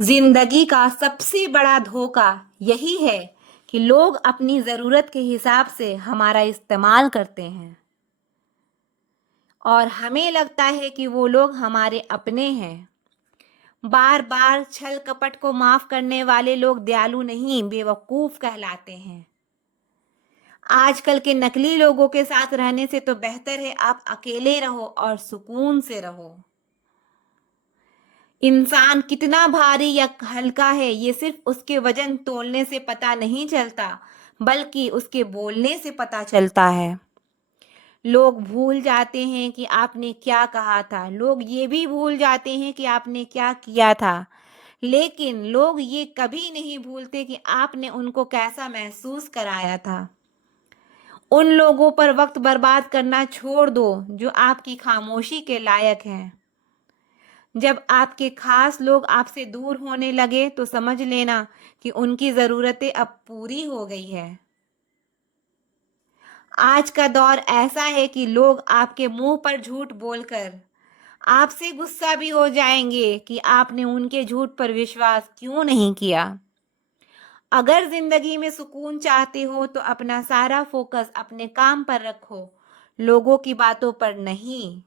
जिंदगी का सबसे बड़ा धोखा यही है कि लोग अपनी ज़रूरत के हिसाब से हमारा इस्तेमाल करते हैं और हमें लगता है कि वो लोग हमारे अपने हैं। बार बार छल कपट को माफ करने वाले लोग दयालु नहीं, बेवकूफ कहलाते हैं। आजकल के नकली लोगों के साथ रहने से तो बेहतर है आप अकेले रहो और सुकून से रहो। इंसान कितना भारी या हल्का है ये सिर्फ उसके वजन तोलने से पता नहीं चलता, बल्कि उसके बोलने से पता चलता है। लोग भूल जाते हैं कि आपने क्या कहा था, लोग ये भी भूल जाते हैं कि आपने क्या किया था, लेकिन लोग ये कभी नहीं भूलते कि आपने उनको कैसा महसूस कराया था। उन लोगों पर वक्त बर्बाद करना छोड़ दो जो आपकी खामोशी के लायक हैं। जब आपके खास लोग आपसे दूर होने लगे तो समझ लेना कि उनकी ज़रूरतें अब पूरी हो गई है। आज का दौर ऐसा है कि लोग आपके मुंह पर झूठ बोलकर आपसे गुस्सा भी हो जाएंगे कि आपने उनके झूठ पर विश्वास क्यों नहीं किया। अगर जिंदगी में सुकून चाहते हो तो अपना सारा फोकस अपने काम पर रखो, लोगों की बातों पर नहीं।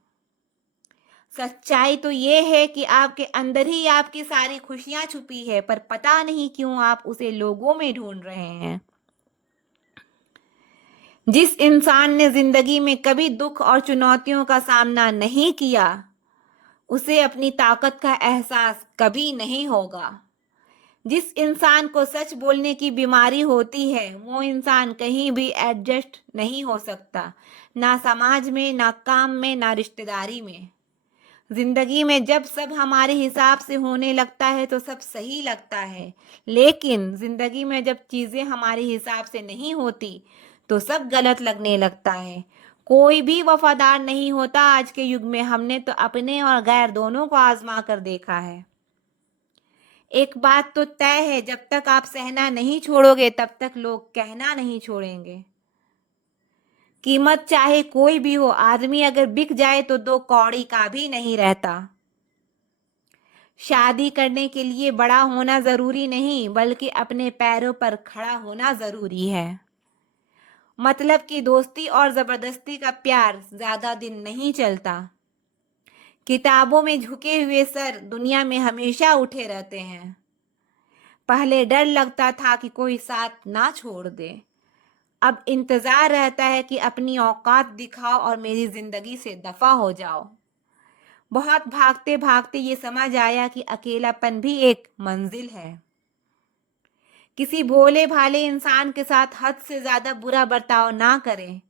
सच्चाई तो ये है कि आपके अंदर ही आपकी सारी खुशियां छुपी है, पर पता नहीं क्यों आप उसे लोगों में ढूंढ रहे हैं। जिस इंसान ने जिंदगी में कभी दुख और चुनौतियों का सामना नहीं किया, उसे अपनी ताकत का एहसास कभी नहीं होगा। जिस इंसान को सच बोलने की बीमारी होती है, वो इंसान कहीं भी एडजस्ट नहीं हो सकता, ना समाज में, ना काम में, ना रिश्तेदारी में। जिंदगी में जब सब हमारे हिसाब से होने लगता है तो सब सही लगता है, लेकिन जिंदगी में जब चीजें हमारे हिसाब से नहीं होती तो सब गलत लगने लगता है। कोई भी वफादार नहीं होता आज के युग में। हमने तो अपने और गैर दोनों को आजमा कर देखा है। एक बात तो तय है, जब तक आप सहना नहीं छोड़ोगे तब तक लोग कहना नहीं छोड़ेंगे। कीमत चाहे कोई भी हो, आदमी अगर बिक जाए तो दो कौड़ी का भी नहीं रहता। शादी करने के लिए बड़ा होना जरूरी नहीं, बल्कि अपने पैरों पर खड़ा होना जरूरी है। मतलब कि दोस्ती और जबरदस्ती का प्यार ज्यादा दिन नहीं चलता। किताबों में झुके हुए सर दुनिया में हमेशा उठे रहते हैं। पहले डर लगता था कि कोई साथ ना छोड़ दे, अब इंतजार रहता है कि अपनी औकात दिखाओ और मेरी जिंदगी से दफा हो जाओ। बहुत भागते भागते ये समझ आया कि अकेलापन भी एक मंजिल है। किसी भोले भाले इंसान के साथ हद से ज्यादा बुरा बर्ताव ना करें,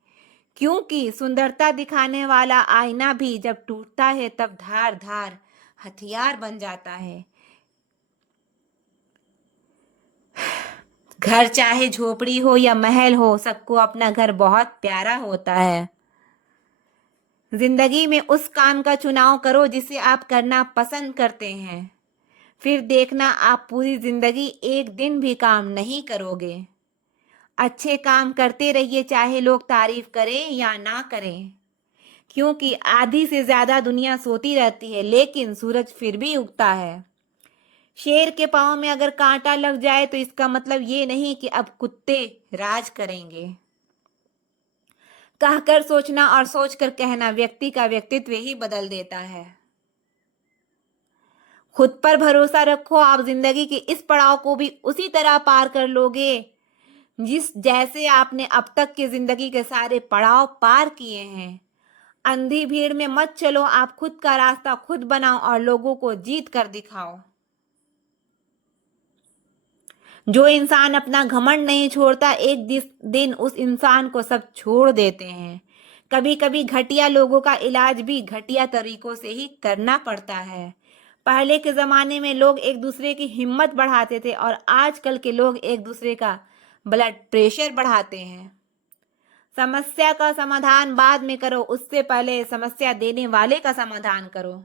क्योंकि सुंदरता दिखाने वाला आईना भी जब टूटता है तब धार धार हथियार बन जाता है। घर चाहे झोपड़ी हो या महल हो, सबको अपना घर बहुत प्यारा होता है। जिंदगी में उस काम का चुनाव करो जिसे आप करना पसंद करते हैं, फिर देखना आप पूरी जिंदगी एक दिन भी काम नहीं करोगे। अच्छे काम करते रहिए, चाहे लोग तारीफ करें या ना करें, क्योंकि आधी से ज्यादा दुनिया सोती रहती है लेकिन सूरज फिर भी उगता है। शेर के पाँव में अगर कांटा लग जाए तो इसका मतलब ये नहीं कि अब कुत्ते राज करेंगे। कहकर सोचना और सोचकर कहना व्यक्ति का व्यक्तित्व ही बदल देता है। खुद पर भरोसा रखो, आप जिंदगी के इस पड़ाव को भी उसी तरह पार कर लोगे जिस जैसे आपने अब तक की जिंदगी के सारे पड़ाव पार किए हैं। अंधी भीड़ में मत चलो, आप खुद का रास्ता खुद बनाओ और लोगों को जीत कर दिखाओ। जो इंसान अपना घमंड नहीं छोड़ता, एक दिन उस इंसान को सब छोड़ देते हैं। कभी कभी घटिया लोगों का इलाज भी घटिया तरीकों से ही करना पड़ता है। पहले के जमाने में लोग एक दूसरे की हिम्मत बढ़ाते थे और आजकल के लोग एक दूसरे का ब्लड प्रेशर बढ़ाते हैं। समस्या का समाधान बाद में करो, उससे पहले समस्या देने वाले का समाधान करो।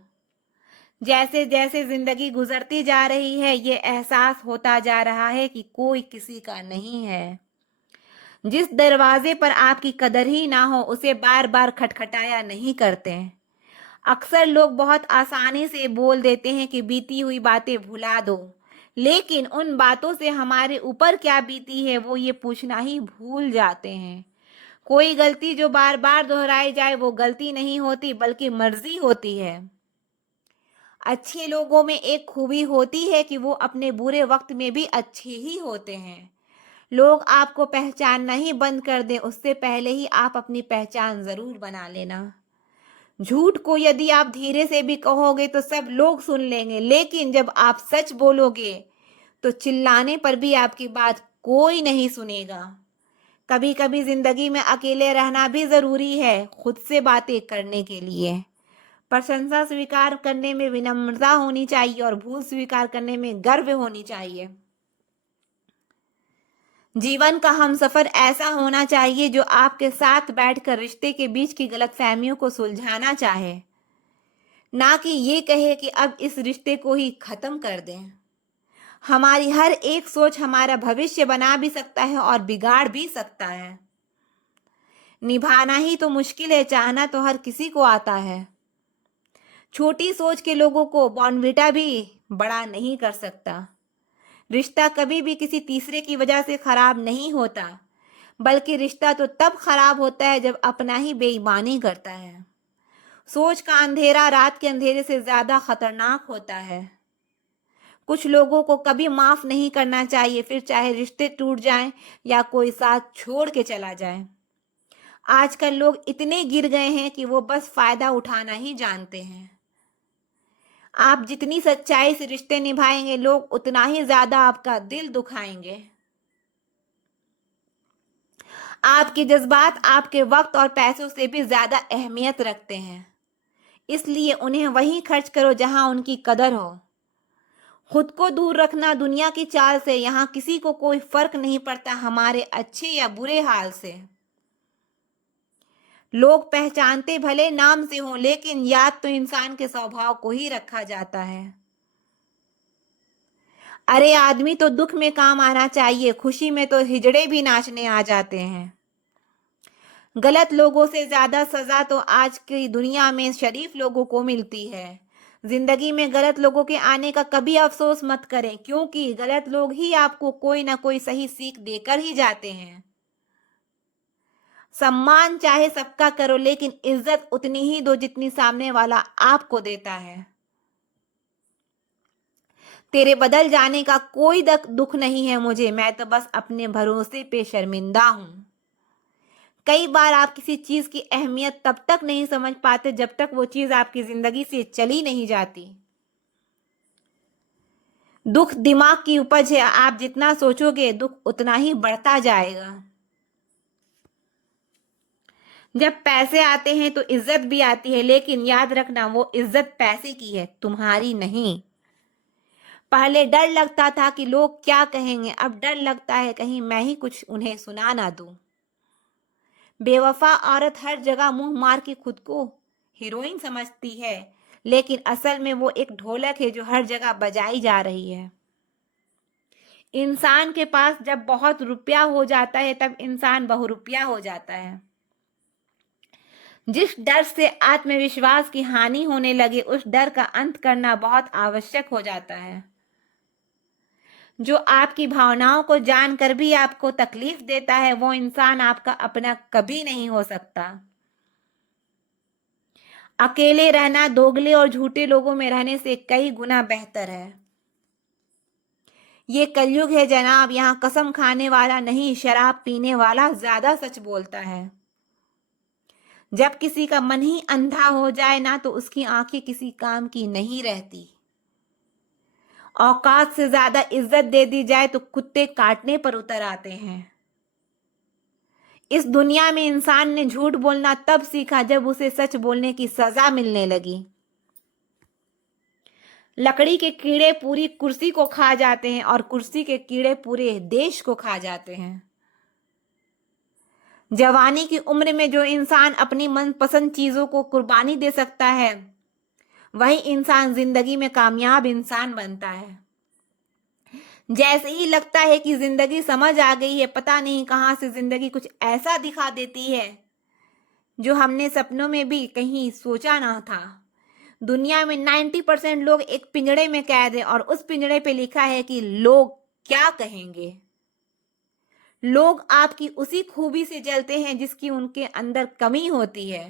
जैसे जैसे जिंदगी गुजरती जा रही है, ये एहसास होता जा रहा है कि कोई किसी का नहीं है। जिस दरवाजे पर आपकी कदर ही ना हो, उसे बार बार खटखटाया नहीं करते। अक्सर लोग बहुत आसानी से बोल देते हैं कि बीती हुई बातें भुला दो, लेकिन उन बातों से हमारे ऊपर क्या बीती है वो ये पूछना ही भूल जाते हैं। कोई गलती जो बार बार दोहराई जाए वो गलती नहीं होती बल्कि मर्जी होती है। अच्छे लोगों में एक खूबी होती है कि वो अपने बुरे वक्त में भी अच्छे ही होते हैं। लोग आपको पहचानना ही बंद कर दें उससे पहले ही आप अपनी पहचान जरूर बना लेना। झूठ को यदि आप धीरे से भी कहोगे तो सब लोग सुन लेंगे, लेकिन जब आप सच बोलोगे तो चिल्लाने पर भी आपकी बात कोई नहीं सुनेगा। कभी कभी जिंदगी में अकेले रहना भी जरूरी है, खुद से बातें करने के लिए। प्रशंसा स्वीकार करने में विनम्रता होनी चाहिए और भूल स्वीकार करने में गर्व होनी चाहिए। जीवन का हमसफर ऐसा होना चाहिए जो आपके साथ बैठकर रिश्ते के बीच की गलतफहमियों को सुलझाना चाहे, ना कि ये कहे कि अब इस रिश्ते को ही खत्म कर दें। हमारी हर एक सोच हमारा भविष्य बना भी सकता है और बिगाड़ भी सकता है। निभाना ही तो मुश्किल है, चाहना तो हर किसी को आता है। छोटी सोच के लोगों को बॉर्नविटा भी बड़ा नहीं कर सकता। रिश्ता कभी भी किसी तीसरे की वजह से खराब नहीं होता, बल्कि रिश्ता तो तब खराब होता है जब अपना ही बेईमानी करता है। सोच का अंधेरा रात के अंधेरे से ज्यादा खतरनाक होता है। कुछ लोगों को कभी माफ नहीं करना चाहिए, फिर चाहे रिश्ते टूट जाएं या कोई साथ छोड़ के चला जाए। आजकल लोग इतने गिर गए हैं कि वो बस फायदा उठाना ही जानते हैं। आप जितनी सच्चाई से रिश्ते निभाएंगे लोग उतना ही ज्यादा आपका दिल दुखाएंगे। आपके जज्बात आपके वक्त और पैसों से भी ज्यादा अहमियत रखते हैं, इसलिए उन्हें वहीं खर्च करो जहां उनकी कदर हो। खुद को दूर रखना दुनिया की चाल से, यहाँ किसी को कोई फर्क नहीं पड़ता हमारे अच्छे या बुरे हाल से। लोग पहचानते भले नाम से हों, लेकिन याद तो इंसान के स्वभाव को ही रखा जाता है। अरे आदमी तो दुख में काम आना चाहिए, खुशी में तो हिजड़े भी नाचने आ जाते हैं। गलत लोगों से ज्यादा सजा तो आज की दुनिया में शरीफ लोगों को मिलती है। जिंदगी में गलत लोगों के आने का कभी अफसोस मत करें, क्योंकि गलत लोग ही आपको कोई ना कोई सही सीख देकर ही जाते हैं। सम्मान चाहे सबका करो, लेकिन इज्जत उतनी ही दो जितनी सामने वाला आपको देता है। तेरे बदल जाने का कोई दुख नहीं है मुझे, मैं तो बस अपने भरोसे पे शर्मिंदा हूं। कई बार आप किसी चीज की अहमियत तब तक नहीं समझ पाते जब तक वो चीज आपकी जिंदगी से चली नहीं जाती। दुख दिमाग की उपज है, आप जितना सोचोगे दुख उतना ही बढ़ता जाएगा। जब पैसे आते हैं तो इज्जत भी आती है, लेकिन याद रखना वो इज्जत पैसे की है, तुम्हारी नहीं। पहले डर लगता था कि लोग क्या कहेंगे, अब डर लगता है कहीं मैं ही कुछ उन्हें सुना ना दूं। बेवफा औरत हर जगह मुंह मार के खुद को हीरोइन समझती है, लेकिन असल में वो एक ढोलक है जो हर जगह बजाई जा रही है। इंसान के पास जब बहुत रुपया हो जाता है तब इंसान बहुरुपया हो जाता है। जिस डर से आत्मविश्वास की हानि होने लगे उस डर का अंत करना बहुत आवश्यक हो जाता है। जो आपकी भावनाओं को जानकर भी आपको तकलीफ देता है वो इंसान आपका अपना कभी नहीं हो सकता। अकेले रहना दोगले और झूठे लोगों में रहने से कई गुना बेहतर है। ये कलयुग है जनाब, यहाँ कसम खाने वाला नहीं शराब पीने वाला ज्यादा सच बोलता है। जब किसी का मन ही अंधा हो जाए ना तो उसकी आंखें किसी काम की नहीं रहती। औकात से ज्यादा इज्जत दे दी जाए तो कुत्ते काटने पर उतर आते हैं। इस दुनिया में इंसान ने झूठ बोलना तब सीखा जब उसे सच बोलने की सजा मिलने लगी। लकड़ी के कीड़े पूरी कुर्सी को खा जाते हैं और कुर्सी के कीड़े पूरे देश को खा जाते हैं। जवानी की उम्र में जो इंसान अपनी मनपसंद चीजों को कुर्बानी दे सकता है वही इंसान जिंदगी में कामयाब इंसान बनता है। जैसे ही लगता है कि जिंदगी समझ आ गई है, पता नहीं कहां से जिंदगी कुछ ऐसा दिखा देती है जो हमने सपनों में भी कहीं सोचा ना था। दुनिया में 90% लोग एक पिंजड़े में कैद हैं और उस पिंजड़े पे लिखा है कि लोग क्या कहेंगे। लोग आपकी उसी खूबी से जलते हैं जिसकी उनके अंदर कमी होती है।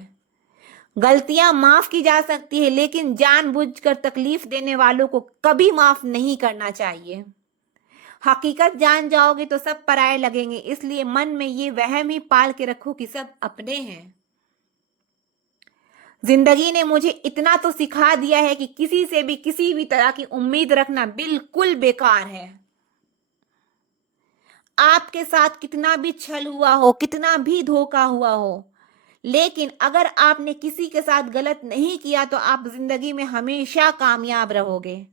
गलतियां माफ की जा सकती है, लेकिन जानबूझकर तकलीफ देने वालों को कभी माफ नहीं करना चाहिए। हकीकत जान जाओगे तो सब पराये लगेंगे, इसलिए मन में ये वहम ही पाल के रखो कि सब अपने हैं। जिंदगी ने मुझे इतना तो सिखा दिया है कि किसी से भी किसी भी तरह की उम्मीद रखना बिल्कुल बेकार है। आपके साथ कितना भी छल हुआ हो, कितना भी धोखा हुआ हो, लेकिन अगर आपने किसी के साथ गलत नहीं किया तो आप जिंदगी में हमेशा कामयाब रहोगे।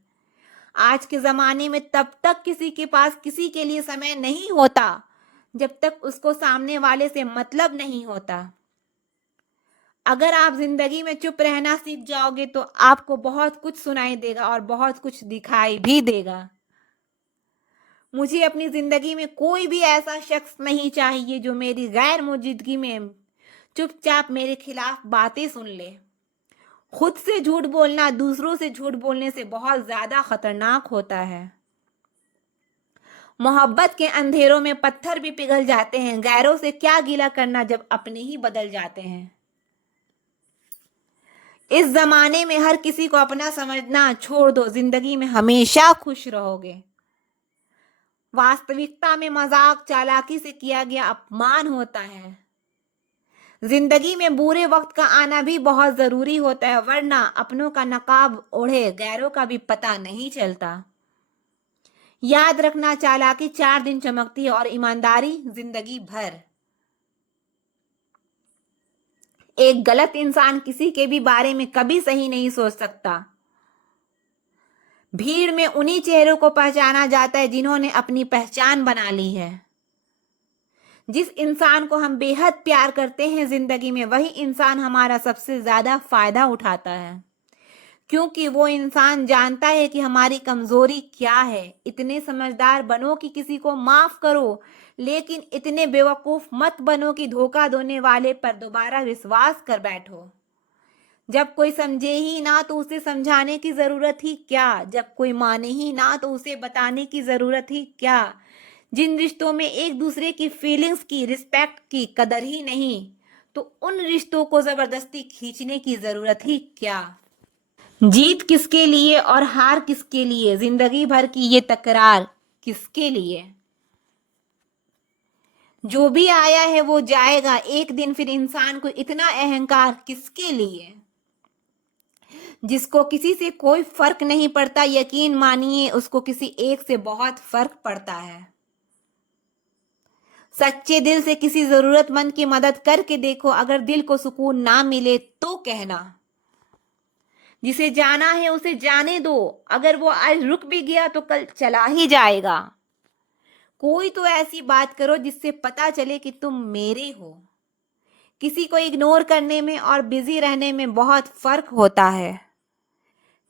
आज के ज़माने में तब तक किसी के पास किसी के लिए समय नहीं होता जब तक उसको सामने वाले से मतलब नहीं होता। अगर आप जिंदगी में चुप रहना सीख जाओगे तो आपको बहुत कुछ सुनाई देगा और बहुत कुछ दिखाई भी देगा। मुझे अपनी जिंदगी में कोई भी ऐसा शख्स नहीं चाहिए जो मेरी गैर मौजूदगी में चुपचाप मेरे खिलाफ बातें सुन ले। खुद से झूठ बोलना दूसरों से झूठ बोलने से बहुत ज्यादा खतरनाक होता है। मोहब्बत के अंधेरों में पत्थर भी पिघल जाते हैं, गैरों से क्या गिला करना जब अपने ही बदल जाते हैं। इस जमाने में हर किसी को अपना समझना छोड़ दो, जिंदगी में हमेशा खुश रहोगे। वास्तविकता में मजाक चालाकी से किया गया अपमान होता है। जिंदगी में बुरे वक्त का आना भी बहुत जरूरी होता है, वरना अपनों का नकाब ओढ़े गैरों का भी पता नहीं चलता। याद रखना, चालाकी 4 दिन चमकती है और ईमानदारी जिंदगी भर। एक गलत इंसान किसी के भी बारे में कभी सही नहीं सोच सकता। भीड़ में उन्हीं चेहरों को पहचाना जाता है जिन्होंने अपनी पहचान बना ली है। जिस इंसान को हम बेहद प्यार करते हैं जिंदगी में, वही इंसान हमारा सबसे ज्यादा फायदा उठाता है, क्योंकि वो इंसान जानता है कि हमारी कमजोरी क्या है। इतने समझदार बनो कि किसी को माफ करो, लेकिन इतने बेवकूफ मत बनो कि धोखा देने वाले पर दोबारा विश्वास कर बैठो। जब कोई समझे ही ना तो उसे समझाने की जरूरत ही क्या, जब कोई माने ही ना तो उसे बताने की जरूरत ही क्या। जिन रिश्तों में एक दूसरे की फीलिंग्स की, रिस्पेक्ट की कदर ही नहीं, तो उन रिश्तों को जबरदस्ती खींचने की जरूरत ही क्या। जीत किसके लिए और हार किसके लिए, जिंदगी भर की ये तकरार किसके लिए। जो भी आया है वो जाएगा एक दिन, फिर इंसान को इतना अहंकार किसके लिए। जिसको किसी से कोई फर्क नहीं पड़ता, यकीन मानिए उसको किसी एक से बहुत फर्क पड़ता है। सच्चे दिल से किसी जरूरतमंद की मदद करके देखो, अगर दिल को सुकून ना मिले तो कहना। जिसे जाना है उसे जाने दो, अगर वो आज रुक भी गया तो कल चला ही जाएगा। कोई तो ऐसी बात करो जिससे पता चले कि तुम मेरे हो। किसी को इग्नोर करने में और बिजी रहने में बहुत फर्क होता है।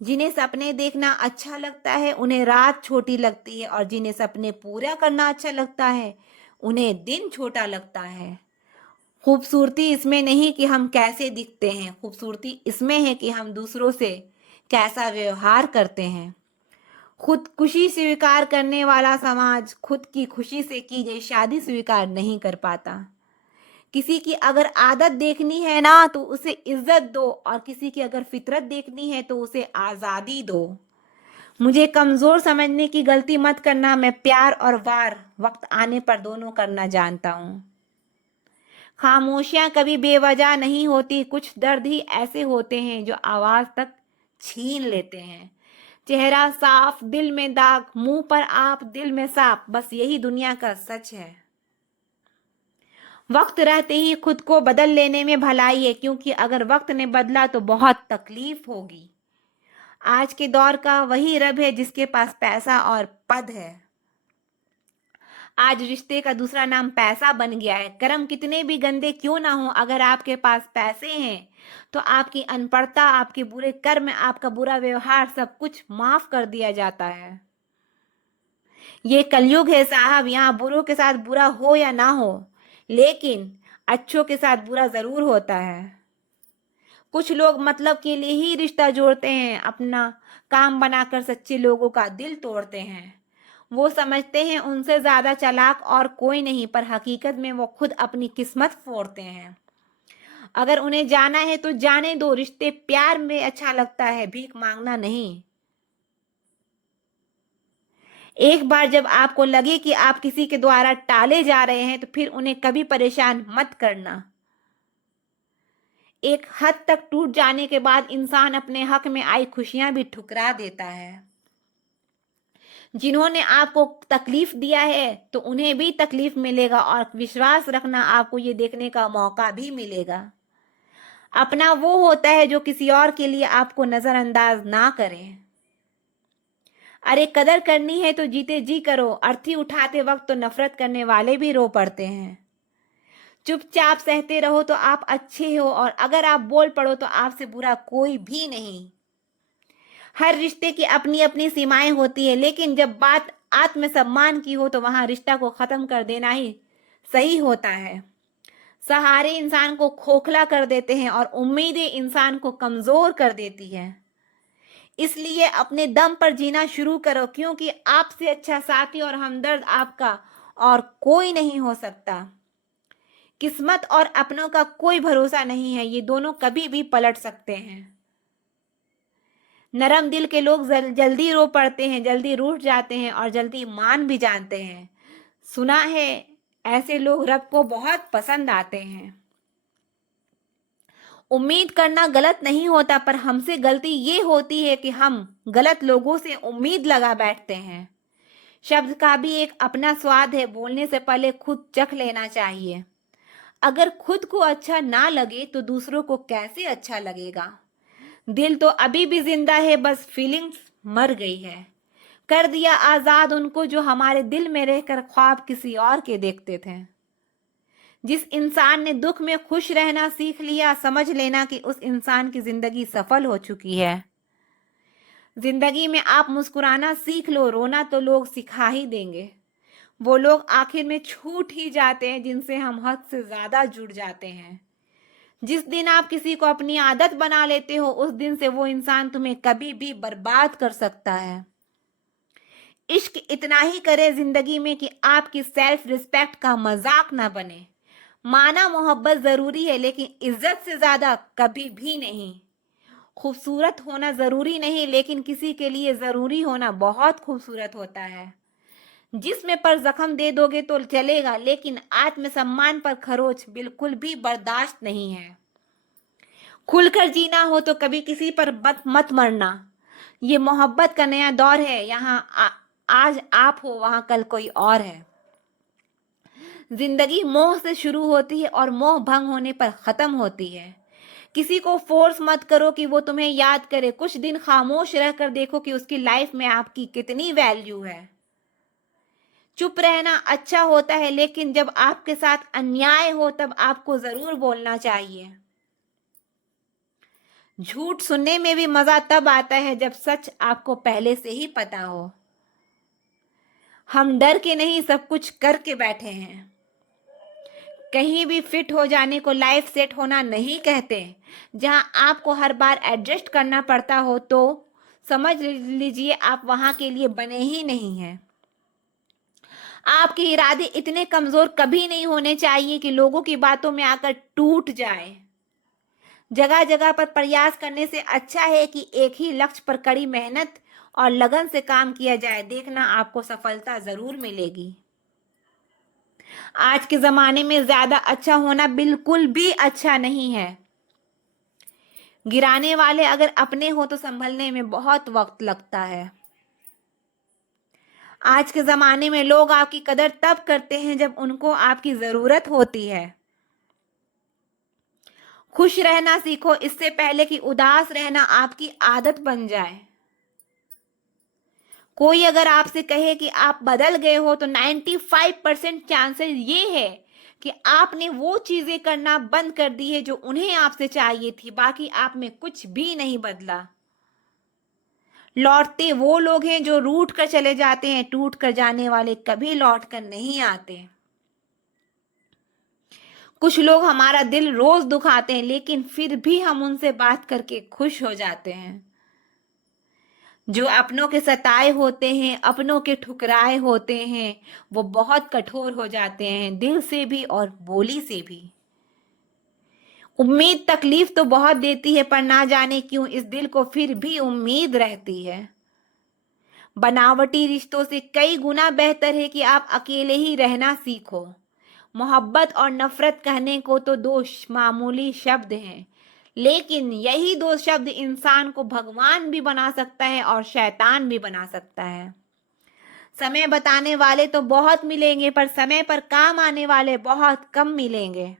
जिन्हें सपने देखना अच्छा लगता है उन्हें रात छोटी लगती है, और जिन्हें सपने पूरा करना अच्छा लगता है उन्हें दिन छोटा लगता है। खूबसूरती इसमें नहीं कि हम कैसे दिखते हैं, खूबसूरती इसमें है कि हम दूसरों से कैसा व्यवहार करते हैं। खुदकुशी स्वीकार करने वाला समाज खुद की खुशी से की गई शादी स्वीकार नहीं कर पाता। किसी की अगर आदत देखनी है ना तो उसे इज्जत दो, और किसी की अगर फितरत देखनी है तो उसे आज़ादी दो। मुझे कमज़ोर समझने की गलती मत करना, मैं प्यार और वार वक्त आने पर दोनों करना जानता हूँ। खामोशियाँ कभी बेवजह नहीं होती, कुछ दर्द ही ऐसे होते हैं जो आवाज़ तक छीन लेते हैं। चेहरा साफ, दिल में दाग, मुंह पर आप, दिल में सांप, बस यही दुनिया का सच है। वक्त रहते ही खुद को बदल लेने में भलाई है, क्योंकि अगर वक्त ने बदला तो बहुत तकलीफ होगी। आज के दौर का वही रब है जिसके पास पैसा और पद है। आज रिश्ते का दूसरा नाम पैसा बन गया है। कर्म कितने भी गंदे क्यों ना हो, अगर आपके पास पैसे हैं तो आपकी अनपढ़ता, आपके बुरे कर्म, आपका बुरा व्यवहार सब कुछ माफ कर दिया जाता है। ये कलयुग है साहब, यहाँ बुरों के साथ बुरा हो या ना हो, लेकिन अच्छों के साथ बुरा जरूर होता है। कुछ लोग मतलब के लिए ही रिश्ता जोड़ते हैं, अपना काम बनाकर सच्चे लोगों का दिल तोड़ते हैं। वो समझते हैं उनसे ज्यादा चालाक और कोई नहीं, पर हकीकत में वो खुद अपनी किस्मत फोड़ते हैं। अगर उन्हें जाना है तो जाने दो, रिश्ते प्यार में अच्छा लगता है, भीख मांगना नहीं। एक बार जब आपको लगे कि आप किसी के द्वारा टाले जा रहे हैं तो फिर उन्हें कभी परेशान मत करना। एक हद तक टूट जाने के बाद इंसान अपने हक में आई खुशियां भी ठुकरा देता है। जिन्होंने आपको तकलीफ दिया है तो उन्हें भी तकलीफ मिलेगा, और विश्वास रखना आपको ये देखने का मौका भी मिलेगा। अपना वो होता है जो किसी और के लिए आपको नजरअंदाज ना करे। अरे कदर करनी है तो जीते जी करो, अर्थी उठाते वक्त तो नफरत करने वाले भी रो पड़ते हैं। चुपचाप सहते रहो तो आप अच्छे हो, और अगर आप बोल पड़ो तो आपसे बुरा कोई भी नहीं। हर रिश्ते की अपनी अपनी सीमाएं होती है, लेकिन जब बात आत्मसम्मान की हो तो वहां रिश्ता को खत्म कर देना ही सही होता है। सहारे इंसान को खोखला कर देते हैं और उम्मीदें इंसान को कमजोर कर देती है। इसलिए अपने दम पर जीना शुरू करो, क्योंकि आपसे अच्छा साथी और हमदर्द आपका और कोई नहीं हो सकता। किस्मत और अपनों का कोई भरोसा नहीं है, ये दोनों कभी भी पलट सकते हैं। नरम दिल के लोग जल्दी रो पड़ते हैं, जल्दी रूठ जाते हैं और जल्दी मान भी जानते हैं। सुना है ऐसे लोग रब को बहुत पसंद आते हैं। उम्मीद करना गलत नहीं होता, पर हमसे गलती ये होती है कि हम गलत लोगों से उम्मीद लगा बैठते हैं। शब्द का भी एक अपना स्वाद है, बोलने से पहले खुद चख लेना चाहिए। अगर खुद को अच्छा ना लगे तो दूसरों को कैसे अच्छा लगेगा। दिल तो अभी भी जिंदा है, बस फीलिंग्स मर गई है। कर दिया आजाद उनको जो हमारे दिल में रहकर ख्वाब किसी और के देखते थे। जिस इंसान ने दुख में खुश रहना सीख लिया, समझ लेना कि उस इंसान की जिंदगी सफल हो चुकी है। जिंदगी में आप मुस्कुराना सीख लो, रोना तो लोग सिखा ही देंगे। वो लोग आखिर में छूट ही जाते हैं जिनसे हम हद से ज्यादा जुड़ जाते हैं। जिस दिन आप किसी को अपनी आदत बना लेते हो, उस दिन से वो इंसान तुम्हें कभी भी बर्बाद कर सकता है। इश्क इतना ही करे जिंदगी में कि आपकी सेल्फ रिस्पेक्ट का मजाक ना बने। माना मोहब्बत जरूरी है, लेकिन इज्जत से ज्यादा कभी भी नहीं। खूबसूरत होना जरूरी नहीं, लेकिन किसी के लिए जरूरी होना बहुत खूबसूरत होता है। जिस्म पर जख्म दे दोगे तो चलेगा, लेकिन आत्मसम्मान पर खरोच बिल्कुल भी बर्दाश्त नहीं है। खुलकर जीना हो तो कभी किसी पर मत मरना। ये मोहब्बत का नया दौर है, यहाँ आज आप हो, वहां कल कोई और है। जिंदगी मोह से शुरू होती है और मोह भंग होने पर खत्म होती है। किसी को फोर्स मत करो कि वो तुम्हें याद करे। कुछ दिन खामोश रहकर देखो कि उसकी लाइफ में आपकी कितनी वैल्यू है। चुप रहना अच्छा होता है, लेकिन जब आपके साथ अन्याय हो तब आपको जरूर बोलना चाहिए। झूठ सुनने में भी मजा तब आता है जब सच आपको पहले से ही पता हो। हम डर के नहीं, सब कुछ करके बैठे हैं। कहीं भी फिट हो जाने को लाइफ सेट होना नहीं कहते। जहां आपको हर बार एडजस्ट करना पड़ता हो तो समझ लीजिए आप वहां के लिए बने ही नहीं हैं। आपके इरादे इतने कमजोर कभी नहीं होने चाहिए कि लोगों की बातों में आकर टूट जाए। जगह जगह पर प्रयास करने से अच्छा है कि एक ही लक्ष्य पर कड़ी मेहनत और लगन से काम किया जाए। देखना आपको सफलता जरूर मिलेगी। आज के जमाने में ज्यादा अच्छा होना बिल्कुल भी अच्छा नहीं है। गिराने वाले अगर अपने हो तो संभलने में बहुत वक्त लगता है। आज के जमाने में लोग आपकी कदर तब करते हैं जब उनको आपकी जरूरत होती है। खुश रहना सीखो, इससे पहले कि उदास रहना आपकी आदत बन जाए। कोई अगर आपसे कहे कि आप बदल गए हो तो 95% चांसेस ये है कि आपने वो चीजें करना बंद कर दी है जो उन्हें आपसे चाहिए थी। बाकी आप में कुछ भी नहीं बदला। लौटते वो लोग हैं जो रूठ कर चले जाते हैं, टूट कर जाने वाले कभी लौट कर नहीं आते। कुछ लोग हमारा दिल रोज दुखाते हैं, लेकिन फिर भी हम उनसे बात करके खुश हो जाते हैं। जो अपनों के सताए होते हैं, अपनों के ठुकराए होते हैं, वो बहुत कठोर हो जाते हैं, दिल से भी और बोली से भी। उम्मीद तकलीफ तो बहुत देती है, पर ना जाने क्यों इस दिल को फिर भी उम्मीद रहती है। बनावटी रिश्तों से कई गुना बेहतर है कि आप अकेले ही रहना सीखो। मोहब्बत और नफरत कहने को तो दो मामूली शब्द हैं, लेकिन यही दो शब्द इंसान को भगवान भी बना सकता है और शैतान भी बना सकता है। समय बताने वाले तो बहुत मिलेंगे, पर समय पर काम आने वाले बहुत कम मिलेंगे।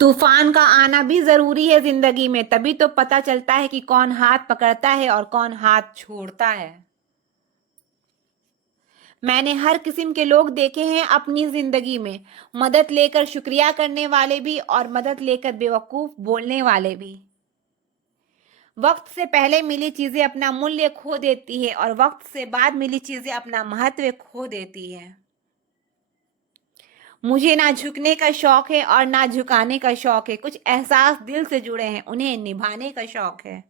तूफान का आना भी जरूरी है जिंदगी में, तभी तो पता चलता है कि कौन हाथ पकड़ता है और कौन हाथ छोड़ता है। मैंने हर किस्म के लोग देखे हैं अपनी जिंदगी में, मदद लेकर शुक्रिया करने वाले भी और मदद लेकर बेवकूफ बोलने वाले भी। वक्त से पहले मिली चीजें अपना मूल्य खो देती है और वक्त से बाद मिली चीजें अपना महत्व खो देती है। मुझे ना झुकने का शौक है और ना झुकाने का शौक है। कुछ एहसास दिल से जुड़े हैं, उन्हें निभाने का शौक है।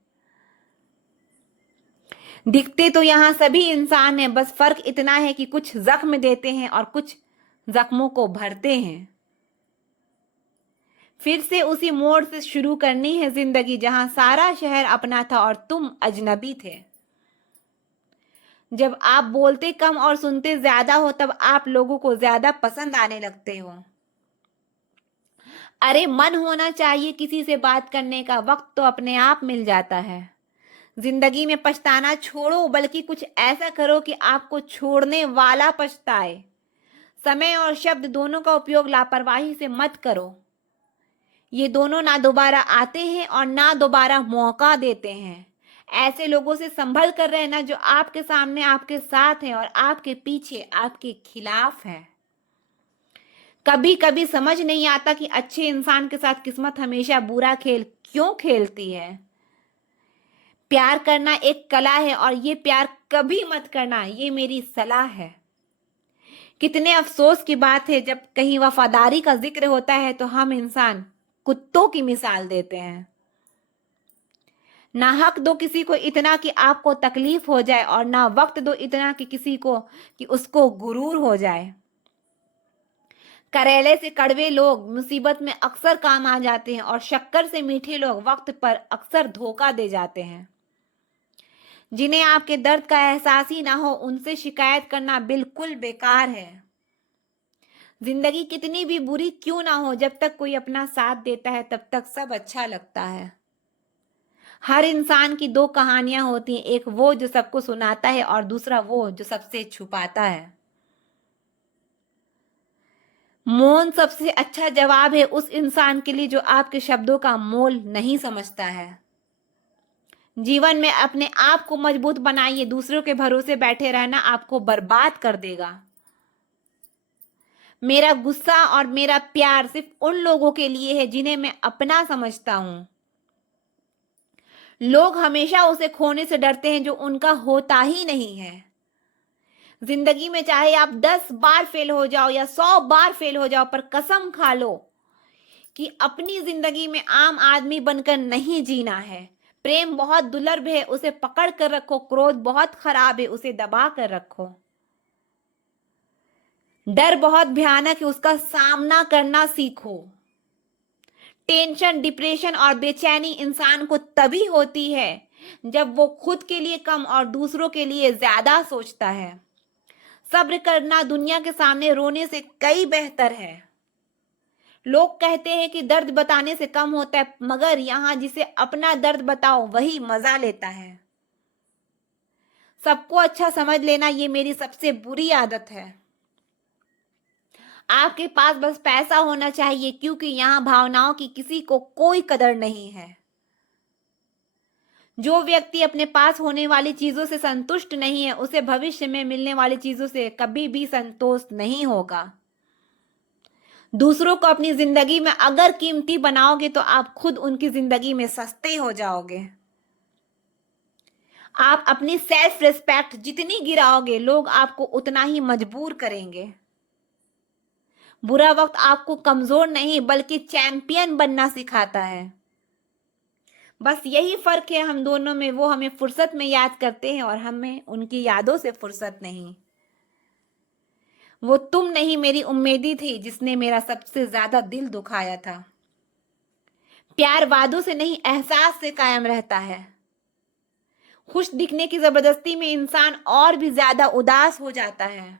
दिखते तो यहाँ सभी इंसान हैं, बस फर्क इतना है कि कुछ जख्म देते हैं और कुछ जख्मों को भरते हैं। फिर से उसी मोड़ से शुरू करनी है जिंदगी, जहां सारा शहर अपना था और तुम अजनबी थे। जब आप बोलते कम और सुनते ज्यादा हो, तब आप लोगों को ज्यादा पसंद आने लगते हो। अरे मन होना चाहिए किसी से बात करने का, वक्त तो अपने आप मिल जाता है। जिंदगी में पछताना छोड़ो, बल्कि कुछ ऐसा करो कि आपको छोड़ने वाला पछताए। समय और शब्द दोनों का उपयोग लापरवाही से मत करो। ये दोनों ना दोबारा आते हैं और ना दोबारा मौका देते हैं। ऐसे लोगों से संभल कर रहना जो आपके सामने आपके साथ हैं और आपके पीछे आपके खिलाफ हैं। कभी कभी समझ नहीं आता कि अच्छे इंसान के साथ किस्मत हमेशा बुरा खेल क्यों खेलती है। प्यार करना एक कला है और ये प्यार कभी मत करना, ये मेरी सलाह है। कितने अफसोस की बात है, जब कहीं वफादारी का जिक्र होता है तो हम इंसान कुत्तों की मिसाल देते हैं। ना हक दो किसी को इतना कि आपको तकलीफ हो जाए, और ना वक्त दो इतना कि किसी को कि उसको गुरूर हो जाए। करेले से कड़वे लोग मुसीबत में अक्सर काम आ जाते हैं और शक्कर से मीठे लोग वक्त पर अक्सर धोखा दे जाते हैं। जिन्हें आपके दर्द का एहसास ही ना हो, उनसे शिकायत करना बिल्कुल बेकार है। जिंदगी कितनी भी बुरी क्यों ना हो, जब तक कोई अपना साथ देता है तब तक सब अच्छा लगता है। हर इंसान की दो कहानियां होती हैं, एक वो जो सबको सुनाता है और दूसरा वो जो सबसे छुपाता है। मौन सबसे अच्छा जवाब है उस इंसान के लिए जो आपके शब्दों का मोल नहीं समझता है। जीवन में अपने आप को मजबूत बनाइए, दूसरों के भरोसे बैठे रहना आपको बर्बाद कर देगा। मेरा गुस्सा और मेरा प्यार सिर्फ उन लोगों के लिए है जिन्हें मैं अपना समझता हूं। लोग हमेशा उसे खोने से डरते हैं जो उनका होता ही नहीं है। जिंदगी में चाहे आप 10 बार फेल हो जाओ या 100 बार फेल हो जाओ, पर कसम खा लो कि अपनी जिंदगी में आम आदमी बनकर नहीं जीना है। प्रेम बहुत दुर्लभ है, उसे पकड़ कर रखो। क्रोध बहुत खराब है, उसे दबा कर रखो। डर बहुत भयानक है, उसका सामना करना सीखो। टेंशन, डिप्रेशन और बेचैनी इंसान को तभी होती है जब वो खुद के लिए कम और दूसरों के लिए ज्यादा सोचता है। सब्र करना दुनिया के सामने रोने से कई बेहतर है। लोग कहते हैं कि दर्द बताने से कम होता है, मगर यहाँ जिसे अपना दर्द बताओ वही मजा लेता है। सबको अच्छा समझ लेना ये मेरी सबसे बुरी आदत है। आपके पास बस पैसा होना चाहिए, क्योंकि यहाँ भावनाओं की किसी को कोई कदर नहीं है। जो व्यक्ति अपने पास होने वाली चीजों से संतुष्ट नहीं है, उसे भविष्य में मिलने वाली चीजों से कभी भी संतोष नहीं होगा। दूसरों को अपनी जिंदगी में अगर कीमती बनाओगे तो आप खुद उनकी जिंदगी में सस्ते हो जाओगे। आप अपनी सेल्फ रिस्पेक्ट जितनी गिराओगे, लोग आपको उतना ही मजबूर करेंगे। बुरा वक्त आपको कमजोर नहीं बल्कि चैंपियन बनना सिखाता है। बस यही फर्क है हम दोनों में, वो हमें फुर्सत में याद करते हैं और हमें उनकी यादों से फुर्सत नहीं। वो तुम नहीं मेरी उम्मीदी थी जिसने मेरा सबसे ज्यादा दिल दुखाया था। प्यार वादों से नहीं एहसास से कायम रहता है। खुश दिखने की जबरदस्ती में इंसान और भी ज्यादा उदास हो जाता है।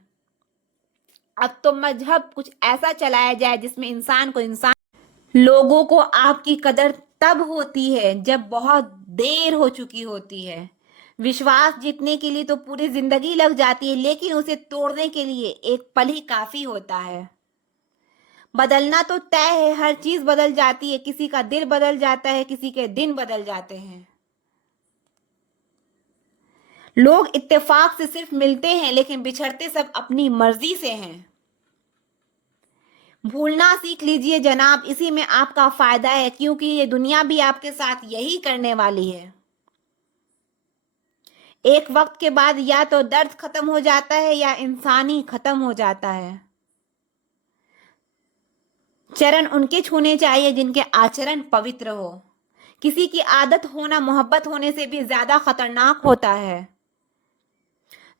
अब तो मजहब कुछ ऐसा चलाया जाए जिसमें इंसान को इंसान। लोगों को आपकी कदर तब होती है जब बहुत देर हो चुकी होती है। विश्वास जीतने के लिए तो पूरी जिंदगी लग जाती है, लेकिन उसे तोड़ने के लिए एक पल ही काफी होता है। बदलना तो तय है, हर चीज बदल जाती है, किसी का दिल बदल जाता है, किसी के दिन बदल जाते हैं। लोग इत्तेफाक से सिर्फ मिलते हैं लेकिन बिछड़ते सब अपनी मर्जी से हैं। भूलना सीख लीजिए जनाब, इसी में आपका फायदा है, क्योंकि ये दुनिया भी आपके साथ यही करने वाली है। एक वक्त के बाद या तो दर्द खत्म हो जाता है या इंसान ही खत्म हो जाता है। चरण उनके छूने चाहिए जिनके आचरण पवित्र हो। किसी की आदत होना मोहब्बत होने से भी ज्यादा खतरनाक होता है।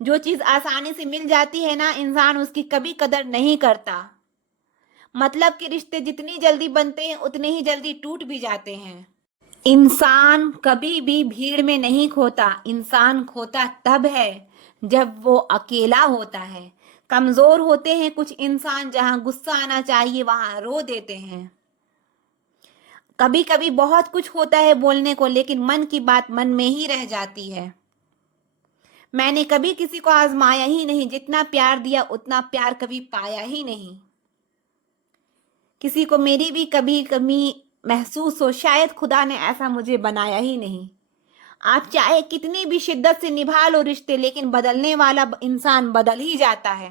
जो चीज आसानी से मिल जाती है ना, इंसान उसकी कभी कदर नहीं करता। मतलब कि रिश्ते जितनी जल्दी बनते हैं उतने ही जल्दी टूट भी जाते हैं। इंसान कभी भी भीड़ में नहीं खोता, इंसान खोता तब है जब वो अकेला होता है। कमजोर होते हैं कुछ इंसान, जहां गुस्सा आना चाहिए वहां रो देते हैं। कभी कभी बहुत कुछ होता है बोलने को, लेकिन मन की बात मन में ही रह जाती है। मैंने कभी किसी को आजमाया ही नहीं, जितना प्यार दिया उतना प्यार कभी पाया ही नहीं। किसी को मेरी भी कभी कभी महसूस हो, शायद खुदा ने ऐसा मुझे बनाया ही नहीं। आप चाहे कितनी भी शिद्दत से निभा लो रिश्ते, लेकिन बदलने वाला इंसान बदल ही जाता है।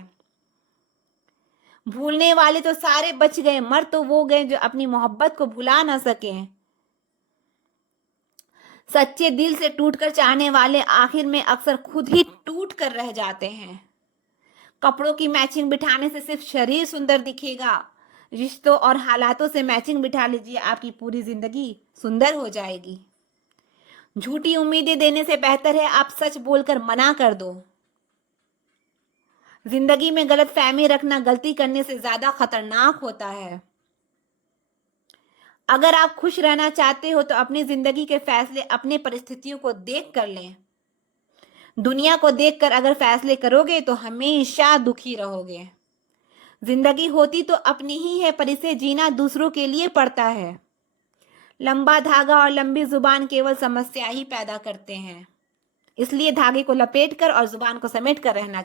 भूलने वाले तो सारे बच गए, मर तो वो गए जो अपनी मोहब्बत को भुला ना सके। सच्चे दिल से टूटकर चाहने वाले आखिर में अक्सर खुद ही टूट कर रह जाते हैं। कपड़ों की मैचिंग बिठाने से सिर्फ शरीर सुंदर दिखेगा, रिश्तों और हालातों से मैचिंग बिठा लीजिए, आपकी पूरी जिंदगी सुंदर हो जाएगी। झूठी उम्मीदें देने से बेहतर है आप सच बोलकर मना कर दो। जिंदगी में गलत फहमी रखना गलती करने से ज्यादा खतरनाक होता है। अगर आप खुश रहना चाहते हो तो अपनी जिंदगी के फैसले अपने परिस्थितियों को देख कर लें। दुनिया को देखकर अगर फैसले करोगे तो हमेशा दुखी रहोगे। जिंदगी होती तो अपनी ही है, पर इसे जीना दूसरों के लिए पड़ता है। लंबा धागा और लंबी जुबान केवल समस्या ही पैदा करते हैं, इसलिए धागे को लपेटकर और जुबान को समेट कर रहना